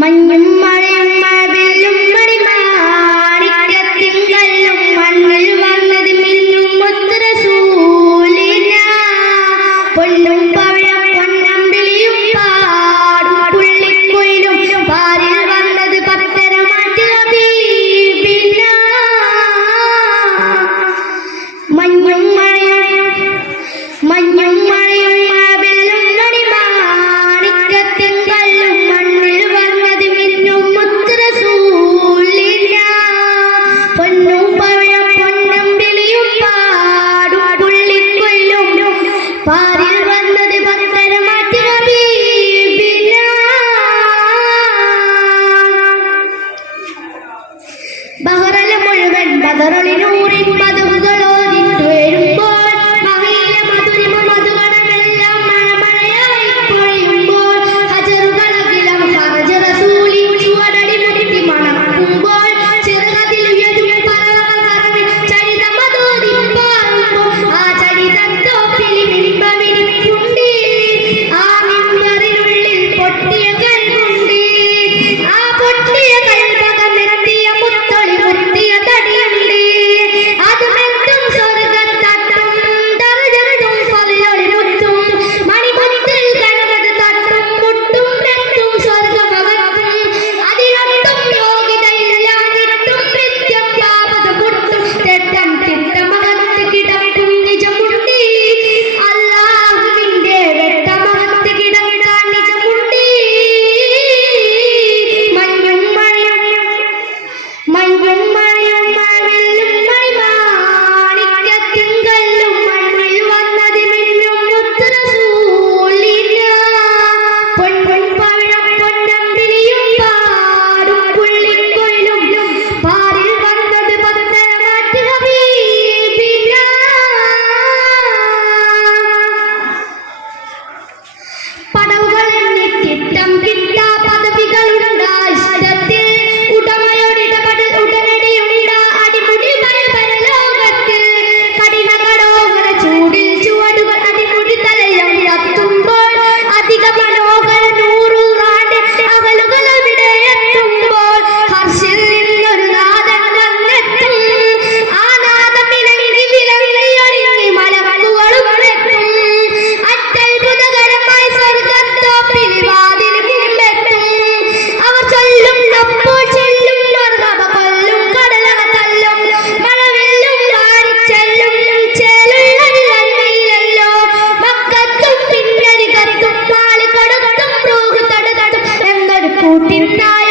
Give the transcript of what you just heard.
മഞ്ഞും മഴയും മഴവില്ലും മണിമാണിക്കത്തിങ്കല്ലും മണ്ണിൽ വന്നത് മിന്നും ഒത്തുരസൂലിന പൊന്നും வெண்பதருளின் ஊரின் மதுவுகளோதி കൂട്ടിരുന്നായി